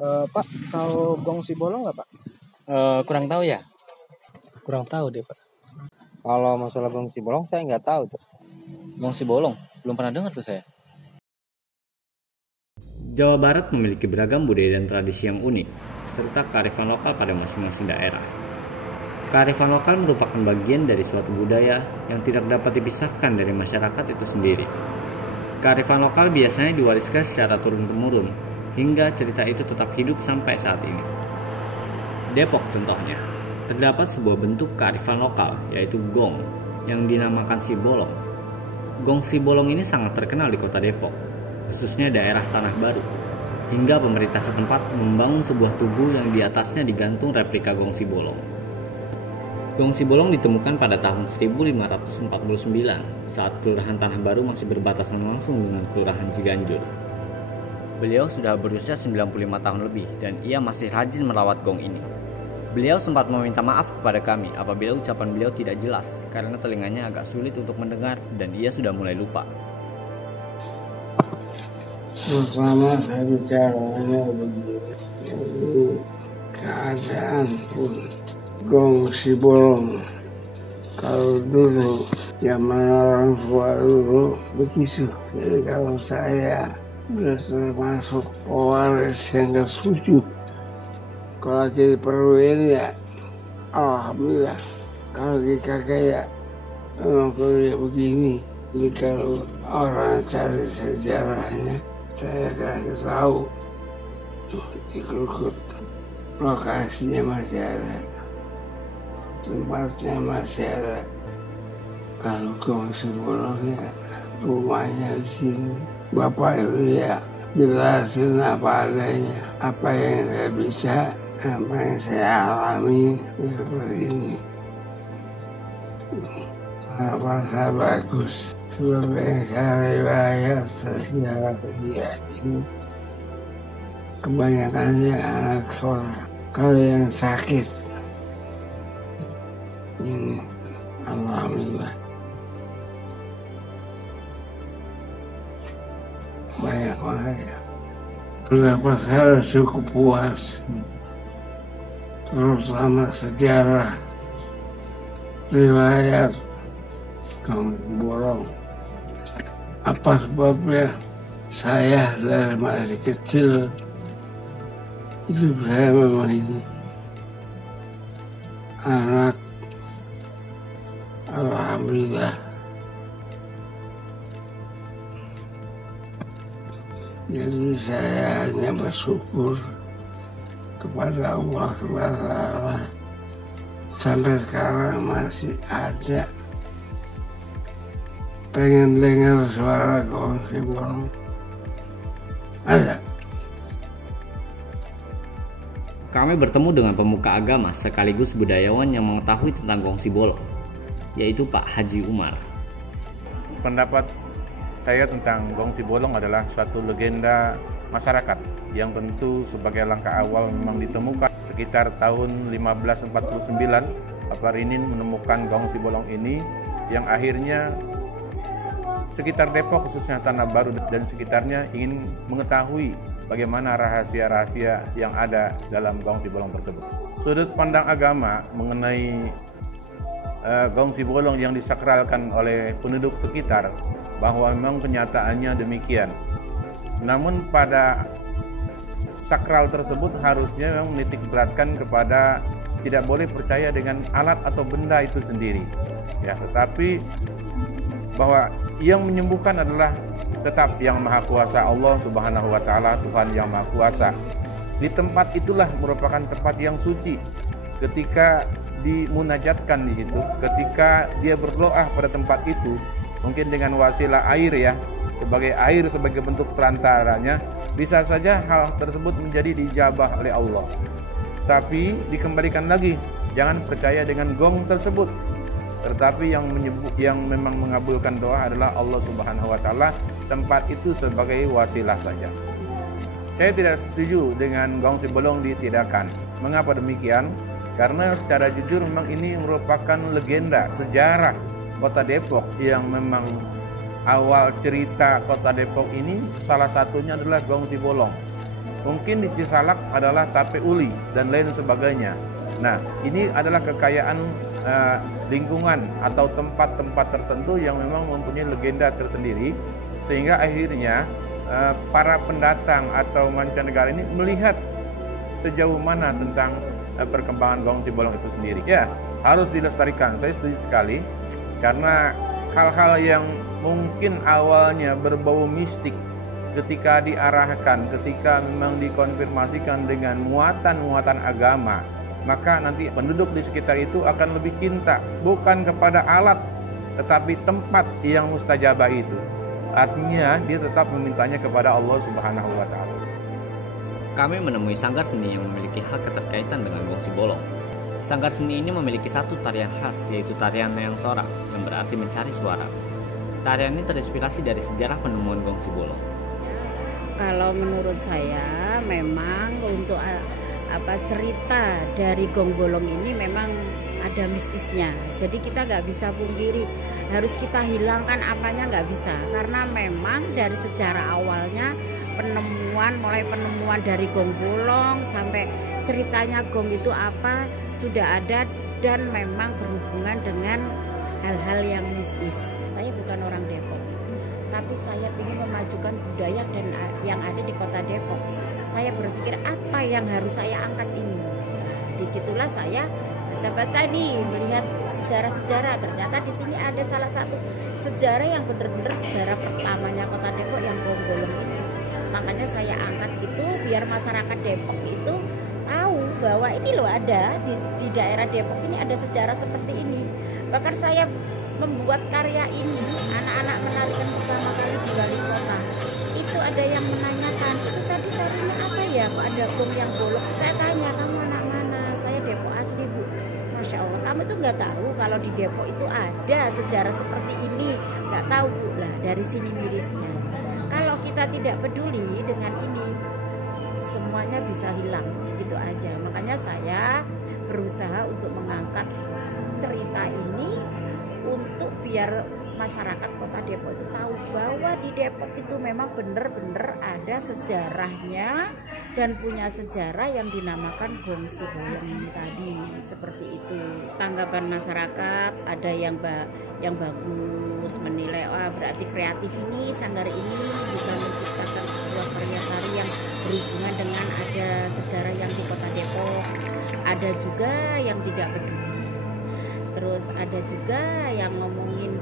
Pak, tahu Gong Sibolong nggak Pak? Kurang tahu ya. Kurang tahu deh Pak. Kalau masalah Gong Sibolong saya nggak tahu tuh. Gong Sibolong? Belum pernah dengar tuh saya. Jawa Barat memiliki beragam budaya dan tradisi yang unik, serta kearifan lokal pada masing-masing daerah. Kearifan lokal merupakan bagian dari suatu budaya yang tidak dapat dipisahkan dari masyarakat itu sendiri. Kearifan lokal biasanya diwariskan secara turun-temurun, hingga cerita itu tetap hidup sampai saat ini. Depok contohnya, terdapat sebuah bentuk kearifan lokal, yaitu gong, yang dinamakan Sibolong. Gong Sibolong ini sangat terkenal di kota Depok, khususnya daerah Tanah Baru, hingga pemerintah setempat membangun sebuah tugu yang di atasnya digantung replika Gong Sibolong. Gong Sibolong ditemukan pada tahun 1549 saat Kelurahan Tanah Baru masih berbatasan langsung dengan Kelurahan Ciganjur. Beliau sudah berusia 95 tahun lebih dan ia masih rajin merawat gong ini. Beliau sempat meminta maaf kepada kami apabila ucapan beliau tidak jelas karena telinganya agak sulit untuk mendengar dan ia sudah mulai lupa. Pertama saya bicaranya begini, jadi keadaan pun Gong Sibolong kalau dulu zaman orang tua dulu begitu. Jadi kalau saya sudah termasuk pewaris yang gak setuju kalau jadi perwira ya alhamdulillah. Kalau di kakek ya memang kuliah begini. Jadi kalau orang cari sejarahnya saya kasih tahu tuh ikut lokasinya masih ada, tempatnya masih ada. Kalau Gong Sibolongnya rumahnya di sini, bapak itu ya jelasin apa adanya, apa yang saya bisa, apa yang saya alami seperti ini. Saya bagus. Sebab yang saya riwayat sejarah dia ini kebanyakannya anak sekolah. Kalau yang sakit ini alhamdulillah banyak banget ya. Kenapa saya cukup puas, terutama sejarah riwayat Gong Sibolong. Apa sebabnya? Saya dari masih kecil hidup saya memang ini anak alhamdulillah. Jadi saya hanya bersyukur kepada Allah SWT sampai sekarang masih ada. Pengen dengar suara Gong Sibolong? Ada. Kami bertemu dengan pemuka agama sekaligus budayawan yang mengetahui tentang Gong Sibolong, yaitu Pak Haji Umar. Pendapat saya tentang Gong Sibolong adalah suatu legenda masyarakat yang tentu sebagai langkah awal memang ditemukan sekitar tahun 1549. Bapak Rinin menemukan Gong Sibolong ini yang akhirnya sekitar Depok khususnya Tanah Baru dan sekitarnya ingin mengetahui bagaimana rahasia-rahasia yang ada dalam Gong Sibolong tersebut. Sudut pandang agama mengenai Gong Sibolong yang disakralkan oleh penduduk sekitar bahwa memang kenyataannya demikian. Namun pada sakral tersebut harusnya memang menitik beratkan kepada tidak boleh percaya dengan alat atau benda itu sendiri. Ya, tetapi bahwa yang menyembuhkan adalah tetap yang Maha Kuasa Allah Subhanahu wa Ta'ala, Tuhan yang Maha Kuasa. Di tempat itulah merupakan tempat yang suci. Ketika dimunajatkan di situ, ketika dia berdoa pada tempat itu, mungkin dengan wasilah air ya, sebagai bentuk perantaranya, bisa saja hal tersebut menjadi dijabah oleh Allah. Tapi dikembalikan lagi, jangan percaya dengan gong tersebut. Tetapi yang memang mengabulkan doa adalah Allah Subhanahu wa Ta'ala. Tempat itu sebagai wasilah saja. Saya tidak setuju dengan Gong Sibolong ditidakkan. Mengapa demikian? Karena secara jujur memang ini merupakan legenda sejarah Kota Depok yang memang awal cerita Kota Depok ini salah satunya adalah Gong Sibolong. Mungkin di Cisalak adalah tape uli dan lain sebagainya. Nah, ini adalah kekayaan lingkungan atau tempat-tempat tertentu yang memang mempunyai legenda tersendiri, sehingga akhirnya para pendatang atau mancanegara ini melihat sejauh mana tentang perkembangan Gong Sibolong itu sendiri. Ya, harus dilestarikan. Saya setuju sekali, karena hal-hal yang mungkin awalnya berbau mistik, ketika diarahkan, ketika memang dikonfirmasikan dengan muatan-muatan agama, maka nanti penduduk di sekitar itu akan lebih cinta bukan kepada alat, tetapi tempat yang mustajabah itu. Artinya dia tetap memintanya kepada Allah Subhanahu wa Ta'ala. Kami menemui sanggar seni yang memiliki hal keterkaitan dengan Gong Sibolong. Sanggar seni ini memiliki satu tarian khas, yaitu tarian Neang Sorak, yang berarti mencari suara. Tarian ini terinspirasi dari sejarah penemuan Gong Sibolong. Kalau menurut saya memang untuk cerita dari Gong Bolong ini memang ada mistisnya. Jadi kita nggak bisa pungkiri, harus kita hilangkan apanya nggak bisa, karena memang dari sejarah awalnya mulai penemuan dari Gong Bolong sampai ceritanya Gong itu apa sudah ada, dan memang berhubungan dengan hal-hal yang mistis. Saya bukan orang Depok, tapi saya ingin memajukan budaya dan yang ada di kota Depok. Saya berpikir apa yang harus saya angkat ini. Disitulah saya baca-baca nih, melihat sejarah-sejarah. Ternyata di sini ada salah satu sejarah yang benar-benar sejarah pertamanya kota Depok yang Gong Bolong ini. Makanya saya angkat itu biar masyarakat Depok itu tahu bahwa ini loh ada di daerah Depok ini ada sejarah seperti ini. Bahkan saya membuat karya ini, anak-anak menarikan pertama kali di wali kota itu ada yang menanyakan, itu tadi tarinya apa ya, kok ada gong yang bolong. Saya tanya, kamu anak mana? Saya Depok asli, Bu. Masya Allah, kamu tuh nggak tahu kalau di Depok itu ada sejarah seperti ini? Nggak tahu, Bu. Lah dari sini mirisnya. Kalau kita tidak peduli dengan ini, semuanya bisa hilang, gitu aja. Makanya saya berusaha untuk mengangkat cerita ini untuk biar masyarakat kota Depok itu tahu bahwa di Depok itu memang benar-benar ada sejarahnya dan punya sejarah yang dinamakan Gong Sibolong tadi, seperti itu. Tanggapan masyarakat ada yang bagus, menilai berarti kreatif ini, sanggar ini bisa menciptakan sebuah karya tari yang berhubungan dengan ada sejarah yang di kota Depok. Ada juga yang tidak peduli. Terus ada juga yang ngomongin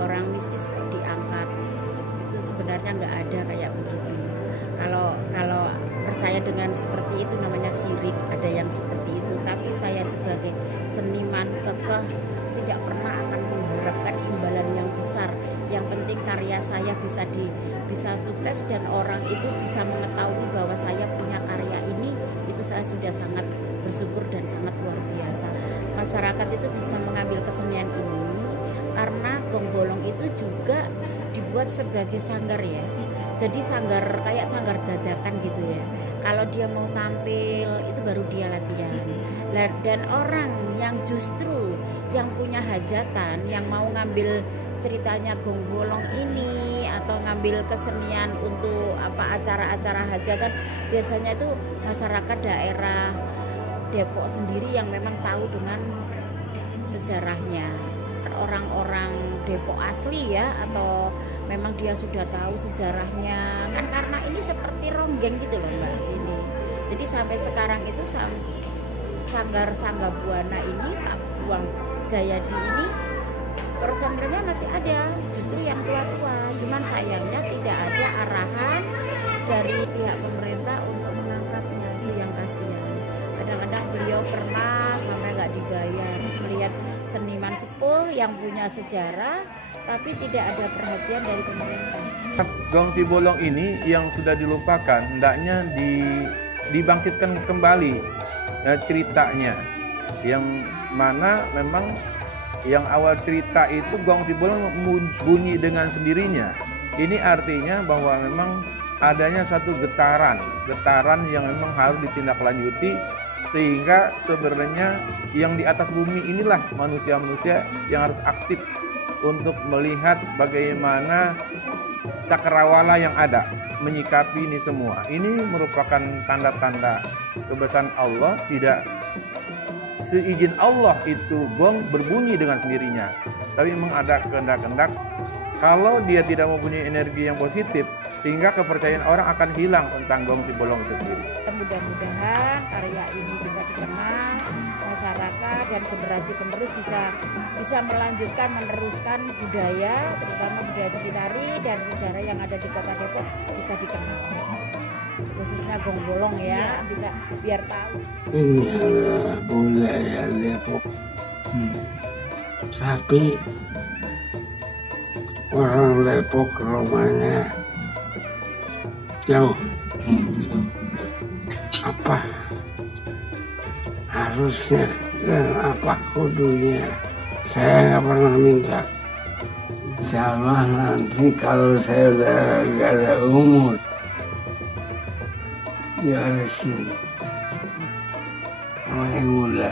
orang mistis kok diangkat, itu sebenarnya nggak ada kayak begitu. Kalau percaya dengan seperti itu namanya syirik, ada yang seperti itu. Tapi saya sebagai seniman kekeh tidak pernah akan mengharapkan imbalan yang besar. Yang penting karya saya bisa sukses dan orang itu bisa mengetahui bahwa saya punya karya ini, itu saya sudah sangat bersyukur dan sangat luar biasa. Masyarakat itu bisa mengambil kesenian ini karena Gong Bolong itu juga dibuat sebagai sanggar ya. Jadi sanggar kayak sanggar dadakan gitu ya. Kalau dia mau tampil itu baru dia latihan. Dan orang yang justru yang punya hajatan, yang mau ngambil ceritanya Gong Bolong ini atau ngambil kesenian untuk acara-acara hajatan, biasanya itu masyarakat daerah Depok sendiri yang memang tahu dengan sejarahnya. Orang-orang Depok asli ya, atau memang dia sudah tahu sejarahnya kan, karena ini seperti ronggeng gitu loh Mbak ini. Jadi sampai sekarang itu sanggar Sangga Buana ini, Pak Buang Jayadi ini personilnya masih ada, justru yang tua-tua. Cuman sayangnya tidak ada arahan dari pihak pemerintah untuk mengangkatnya, itu yang kasihan. Kadang-kadang beliau pernah sampai nggak dibayar, melihat seniman sepuh yang punya sejarah tapi tidak ada perhatian dari pemerintah. Gong Sibolong ini yang sudah dilupakan, hendaknya dibangkitkan kembali ceritanya, yang mana memang yang awal cerita itu Gong Sibolong bunyi dengan sendirinya. Ini artinya bahwa memang adanya satu getaran yang memang harus ditindaklanjuti, sehingga sebenarnya yang di atas bumi inilah manusia-manusia yang harus aktif untuk melihat bagaimana cakrawala yang ada. menyikapi ini semua. Ini merupakan tanda-tanda kebesaran Allah. Tidak seizin Allah itu gong berbunyi dengan sendirinya, tapi memang ada kehendak-kehendak. Kalau dia tidak mempunyai energi yang positif, sehingga kepercayaan orang akan hilang tentang gong Sibolong itu sendiri. Mudah-mudahan karya ini bisa dikenal masyarakat dan generasi penerus bisa meneruskan budaya, terutama budaya Sekitari dan sejarah yang ada di Kota Depok bisa dikenal. Khususnya gong bolong ya, bisa biar tahu. Ini adalah budaya Depok. Tapi orang Depok rumahnya jauh. Apa harusnya dan apa kudunya, saya nggak pernah minta. Insya Allah nanti kalau saya udah gak ada umur diwarisin sama yang muda.